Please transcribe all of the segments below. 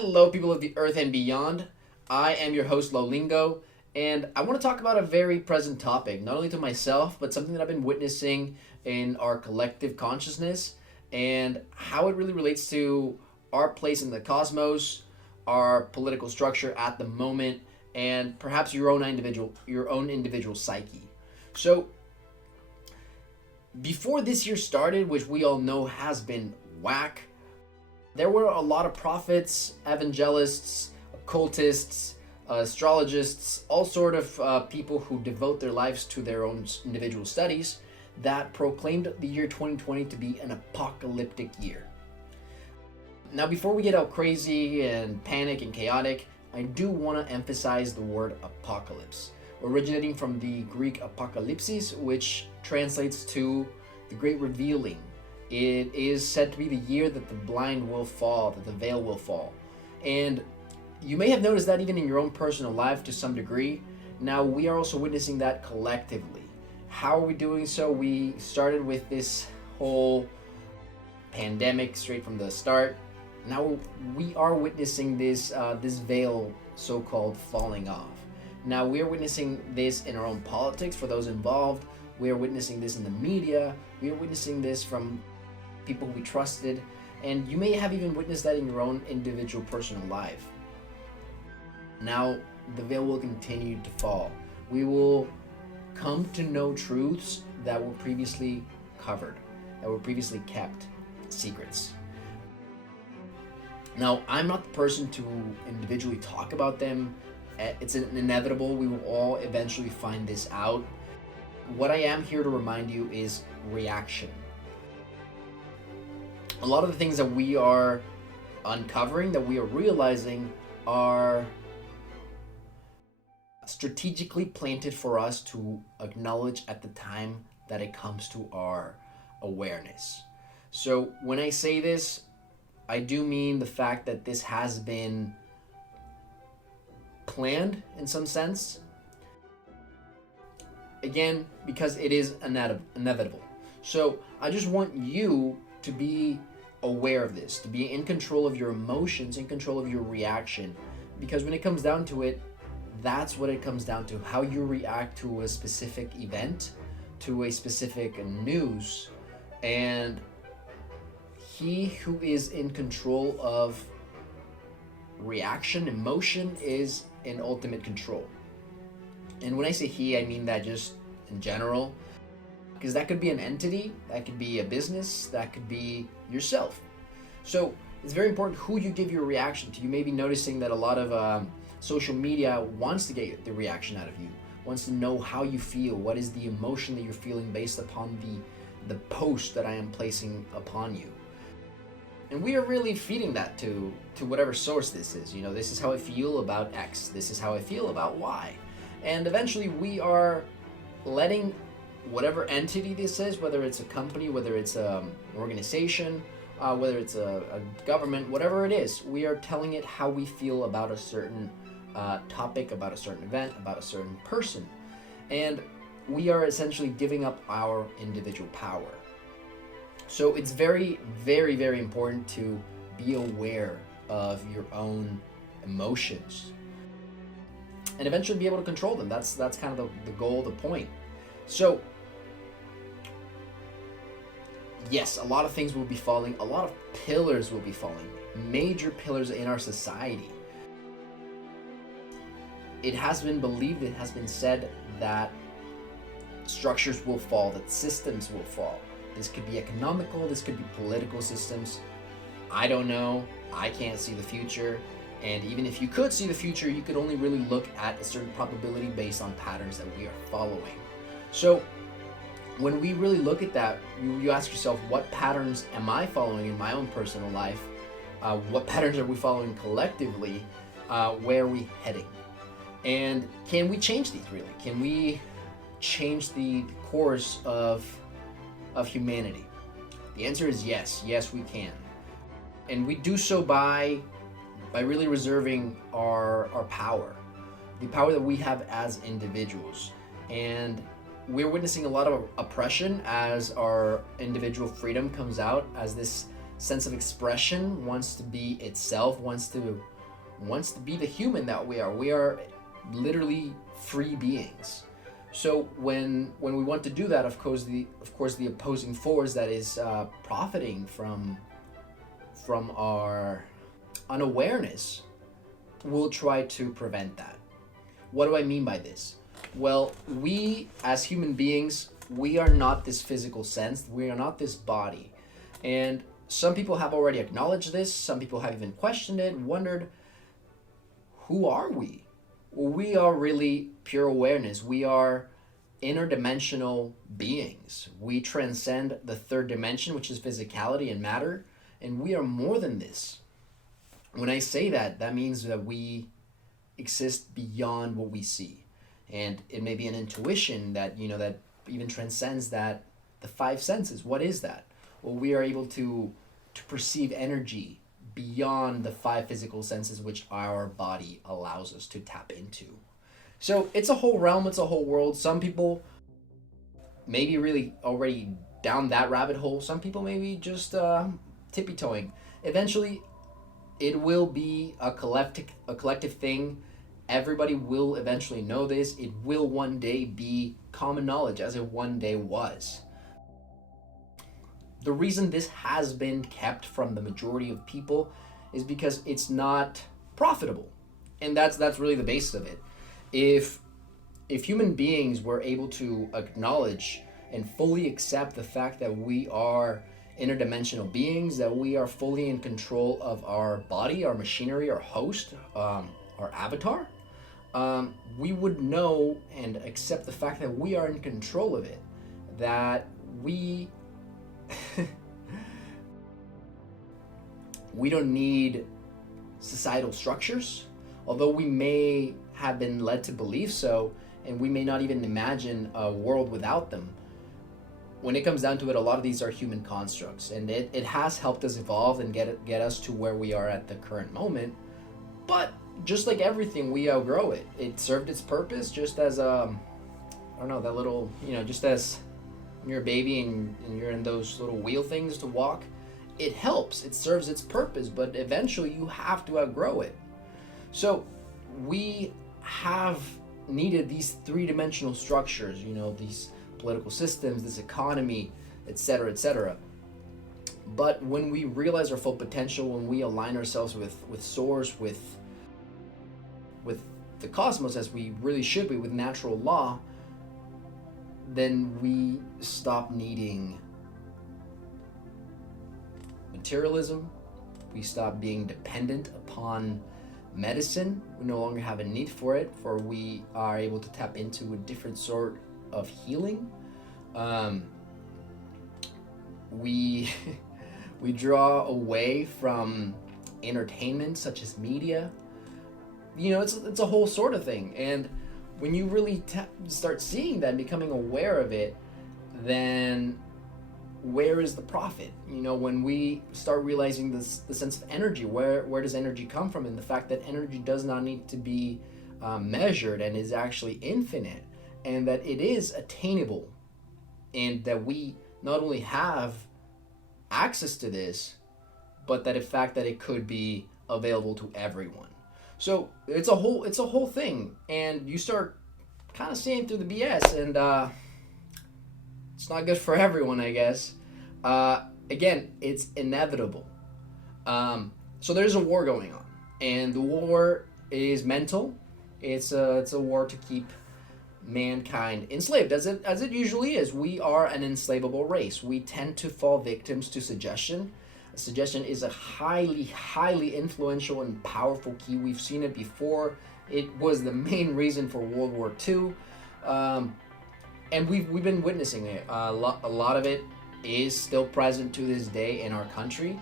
Hello, people of the earth and beyond. I am your host, Lolingo, and I want to talk about a very present topic, not only to myself, but something that I've been witnessing in our collective consciousness and how it really relates to our place in the cosmos, our political structure at the moment, and perhaps your own individual psyche. So, before this year started, which we all know has been whack, there were a lot of prophets, evangelists, occultists, astrologists, all sort of people who devote their lives to their own individual studies that proclaimed the year 2020 to be an apocalyptic year. Now, before we get all crazy and panic and chaotic, I do want to emphasize the word apocalypse, originating from the Greek Apokalypsis, which translates to the great revealing. It is said to be the year that the blind will fall, that the veil will fall. And you may have noticed that even in your own personal life to some degree. Now, we are also witnessing that collectively. How are we doing so? We started with this whole pandemic straight from the start. Now we are witnessing this veil so-called falling off. Now we are witnessing this in our own politics for those involved. We are witnessing this in the media. We are witnessing this from people we trusted, and you may have even witnessed that in your own individual personal life. Now, the veil will continue to fall. We will come to know truths that were previously covered, that were previously kept secrets. Now, I'm not the person to individually talk about them. It's inevitable. We will all eventually find this out. What I am here to remind you is reaction. A lot of the things that we are uncovering, that we are realizing, are strategically planted for us to acknowledge at the time that it comes to our awareness. So when I say this, I do mean the fact that this has been planned in some sense. Again, because it is inevitable. So I just want you to be aware of this, to be in control of your emotions, in control of your reaction. Because when it comes down to it, that's what it comes down to, how you react to a specific event, to a specific news. And he who is in control of reaction, emotion, is in ultimate control. And when I say he, I mean that just in general, because that could be an entity, that could be a business, that could be yourself. So it's very important who you give your reaction to. You may be noticing that a lot of social media wants to get the reaction out of you, wants to know how you feel, what is the emotion that you're feeling based upon the post that I am placing upon you. And we are really feeding that to whatever source this is. You know, this is how I feel about X. This is how I feel about Y. And eventually we are letting whatever entity this is, whether it's a company, whether it's an organization, whether it's a government, whatever it is, we are telling it how we feel about a certain topic, about a certain event, about a certain person. And we are essentially giving up our individual power. So it's very, very, very important to be aware of your own emotions and eventually be able to control them. That's kind of the goal, the point. So yes, a lot of things will be falling. A lot of pillars will be falling. Major pillars in our society. It has been believed, it has been said that structures will fall, that systems will fall. This could be economical, this could be political systems. I don't know. I can't see the future. And even if you could see the future, you could only really look at a certain probability based on patterns that we are following. So when we really look at that, you ask yourself, what patterns am I following in my own personal life? What patterns are we following collectively? Where are we heading? And can we change these really? Can we change the course of humanity? The answer is yes. Yes, we can. And we do so by really reserving our power, the power that we have as individuals. And we're witnessing a lot of oppression as our individual freedom comes out, as this sense of expression, wants to be itself, wants to be the human that we are. We are literally free beings. So when we want to do that, of course the opposing force that is profiting from our unawareness will try to prevent that. What do I mean by this? Well, we as human beings, we are not this physical sense. We are not this body. And some people have already acknowledged this. Some people have even questioned it, wondered, who are we? Well, we are really pure awareness. We are interdimensional beings. We transcend the third dimension, which is physicality and matter, and we are more than this. When I say that, that means that we exist beyond what we see. And it may be an intuition that, that even transcends that, the five senses. What is that? Well, we are able to perceive energy beyond the five physical senses which our body allows us to tap into. So it's a whole realm, it's a whole world. Some people may be really already down that rabbit hole. Some people may be just tippy-toeing. Eventually, it will be a collective thing. Everybody will eventually know this. It will one day be common knowledge, as it one day was. The reason this has been kept from the majority of people is because it's not profitable. And that's really the basis of it. If human beings were able to acknowledge and fully accept the fact that we are interdimensional beings, that we are fully in control of our body, our machinery, our host, our avatar, we would know and accept the fact that we are in control of it, that we we don't need societal structures, although we may have been led to believe so, and we may not even imagine a world without them. When it comes down to it, a lot of these are human constructs, and it has helped us evolve and get us to where we are at the current moment. But just like everything, we outgrow it. It served its purpose, just as that little, just as when you're a baby and you're in those little wheel things to walk, it helps, it serves its purpose, but eventually you have to outgrow it. So we have needed these three-dimensional structures, these political systems, this economy, etc., etc. But when we realize our full potential, when we align ourselves with source, with the cosmos, as we really should be, with natural law, then we stop needing materialism. We stop being dependent upon medicine. We no longer have a need for it, for we are able to tap into a different sort of healing. We we draw away from entertainment such as media. It's a whole sort of thing. And when you really start seeing that and becoming aware of it, then where is the profit? When we start realizing the sense of energy, where does energy come from, and the fact that energy does not need to be measured and is actually infinite, and that it is attainable, and that we not only have access to this, but that in fact that it could be available to everyone. So it's a whole thing, and you start kind of seeing through the BS, and it's not good for everyone, I guess. Again, it's inevitable. So there's a war going on, and the war is mental. It's a war to keep mankind enslaved, as it usually is. We are an enslavable race. We tend to fall victims to suggestion. Suggestion is a highly influential and powerful key. We've seen it before. It was the main reason for World War II, and we've been witnessing it. A lot of it is still present to this day in our country,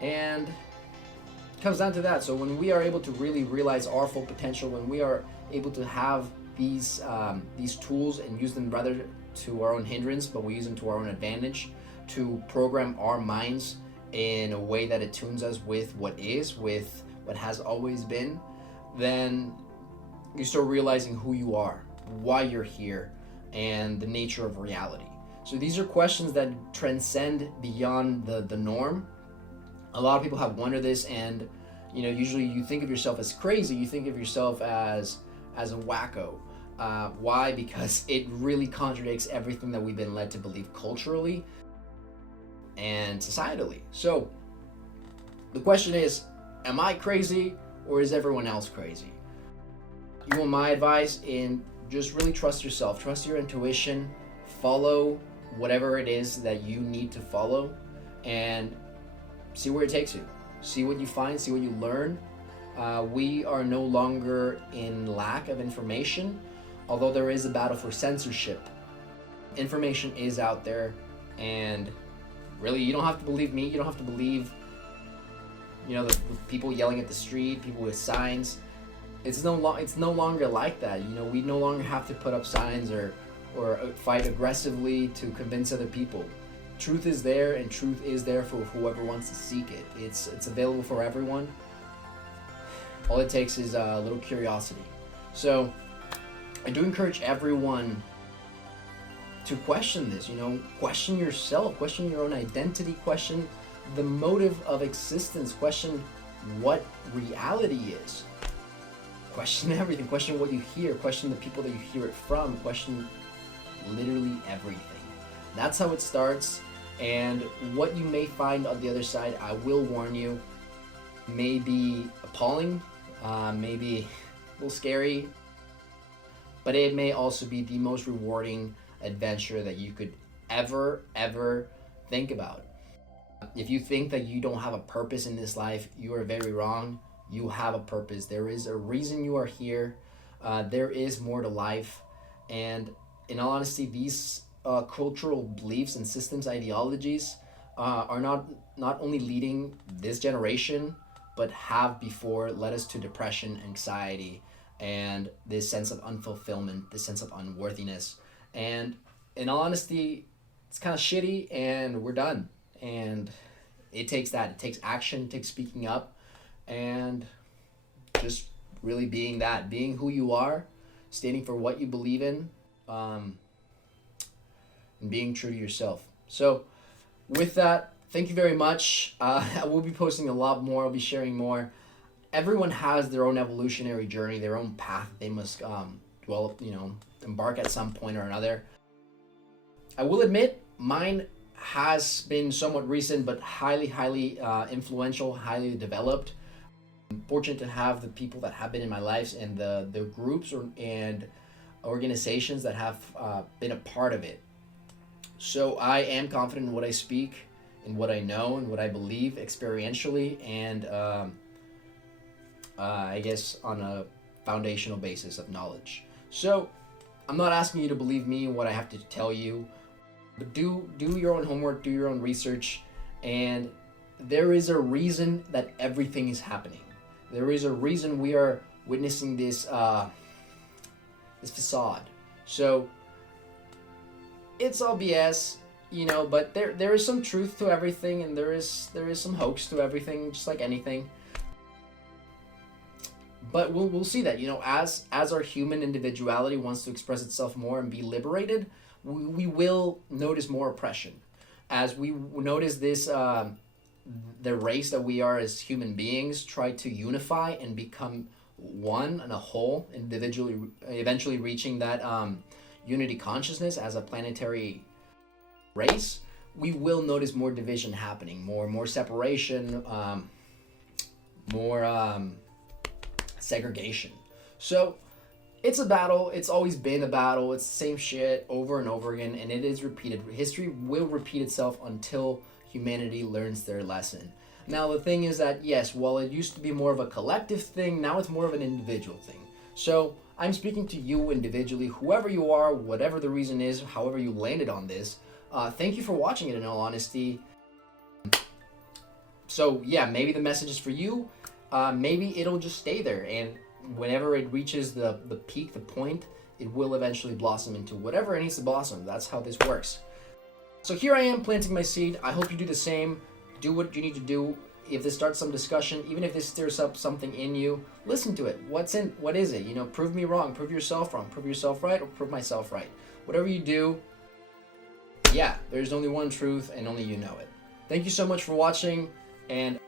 and it comes down to that. So when we are able to really realize our full potential, when we are able to have these tools and use them rather to our own hindrance, but we use them to our own advantage to program our minds in a way that attunes us with what has always been, then you start realizing who you are, why you're here, and the nature of reality. So these are questions that transcend beyond the norm, A lot of people have wondered this, and usually you think of yourself as crazy. You think of yourself as a wacko. Why? Because it really contradicts everything that we've been led to believe culturally and societally. So the question is, am I crazy or is everyone else crazy? You want my advice? In just really trust yourself, trust your intuition, follow whatever it is that you need to follow, and see where it takes you. See what you find, see what you learn. We are no longer in lack of information, although there is a battle for censorship. Information is out there, and really, you don't have to believe me. You don't have to believe, the people yelling at the street, people with signs. It's no longer like that. We no longer have to put up signs or fight aggressively to convince other people. Truth is there, and truth is there for whoever wants to seek it. It's available for everyone. All it takes is a little curiosity. So I do encourage everyone to question this. Question yourself, question your own identity, question the motive of existence, question what reality is. Question everything. Question what you hear. Question the people that you hear it from. Question literally everything. That's how it starts. And what you may find on the other side, I will warn you, may be appalling, maybe a little scary, but it may also be the most rewarding adventure that you could ever think about. If you think that you don't have a purpose in this life, you are very wrong. You have a purpose. There is a reason you are here. There is more to life. And in all honesty, these cultural beliefs and systems, ideologies are not only leading this generation, but have before led us to depression, anxiety, and this sense of unfulfillment, this sense of unworthiness. And in all honesty, it's kind of shitty, and we're done. And it takes that. It takes action. It takes speaking up, and just really being who you are, standing for what you believe in, and being true to yourself. So with that, thank you very much. I will be posting a lot more. I'll be sharing more. Everyone has their own evolutionary journey, their own path they must embark at some point or another. I will admit, mine has been somewhat recent, but highly influential, highly developed. I'm fortunate to have the people that have been in my life and the groups and organizations that have been a part of it. So I am confident in what I speak, in what I know, and what I believe experientially, and I guess on a foundational basis of knowledge. So I'm not asking you to believe me and what I have to tell you, but do your own homework, do your own research, and there is a reason that everything is happening. There is a reason we are witnessing this this facade. So it's all BS, but there is some truth to everything, and there is some hoax to everything, just like anything. But we'll see that, as our human individuality wants to express itself more and be liberated, we will notice more oppression. As we notice this, the race that we are as human beings try to unify and become one and a whole, individually, eventually reaching that unity consciousness as a planetary race, we will notice more division happening, more separation, more segregation. So it's a battle. It's always been a battle. It's the same shit over and over again, and it is repeated. History will repeat itself until humanity learns their lesson. Now, the thing is that, yes, while it used to be more of a collective thing, now it's more of an individual thing. So I'm speaking to you individually, whoever you are, whatever the reason is, however you landed on this. Thank you for watching it, in all honesty. So yeah, maybe the message is for you. Maybe it'll just stay there, and whenever it reaches the peak, the point, it will eventually blossom into whatever it needs to blossom. That's how this works. So here I am planting my seed. I hope you do the same. Do what you need to do. If this starts some discussion, even if this stirs up something in you, listen to it. What is it? Prove me wrong, prove yourself wrong, prove yourself right, or prove myself right. Whatever you do, yeah, there's only one truth and only you know it. Thank you so much for watching. and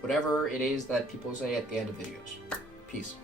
whatever it is that people say at the end of videos. Peace.